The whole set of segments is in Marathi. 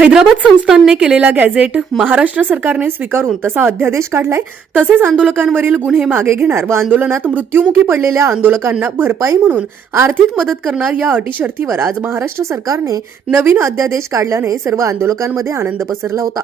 हैदराबाद संस्थानने केलेला गॅझेट महाराष्ट्र सरकारने स्वीकारून तसा अध्यादेश काढलाय. तसेच आंदोलकांवरील गुन्हे मागे घेणार व आंदोलनात मृत्युमुखी पडलेल्या आंदोलकांना भरपाई म्हणून आर्थिक मदत करणार या अटीशर्थीवर आज महाराष्ट्र सरकारने नवीन अध्यादेश काढल्याने सर्व आंदोलकांमध्ये आनंद पसरला होता.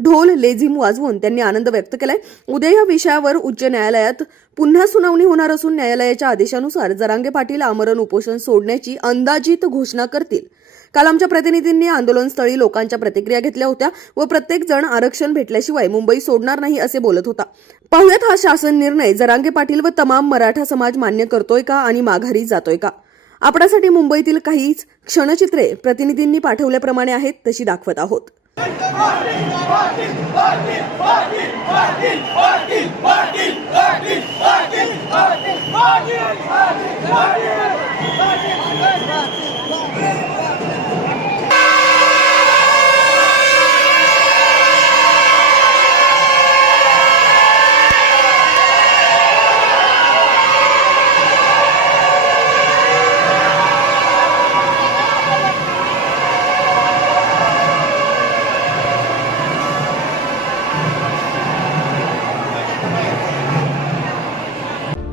ढोल लेझिम वाजवून त्यांनी आनंद व्यक्त केलाय. उद्या या विषयावर उच्च न्यायालयात पुन्हा सुनावणी होणार असून न्यायालयाच्या आदेशानुसार जरांगे पाटील आमरण उपोषण सोडण्याची अंदाजित घोषणा करतील. काल आमच्या प्रतिनिधींनी आंदोलनस्थळी लोकांच्या प्रतिक्रिया घेतल्या होत्या व प्रत्येक जण आरक्षण भेटल्याशिवाय मुंबई सोडणार नाही असे बोलत होता पाहुयात हा शासन निर्णय जरांगे पाटील व तमाम मराठा समाज मान्य करतोय का आणि माघारी जातोय का आपणासाठी मुंबईतील काही क्षणचित्रे प्रतिनिधींनी पाठवल्याप्रमाणे आहेत तशी दाखवत आहोत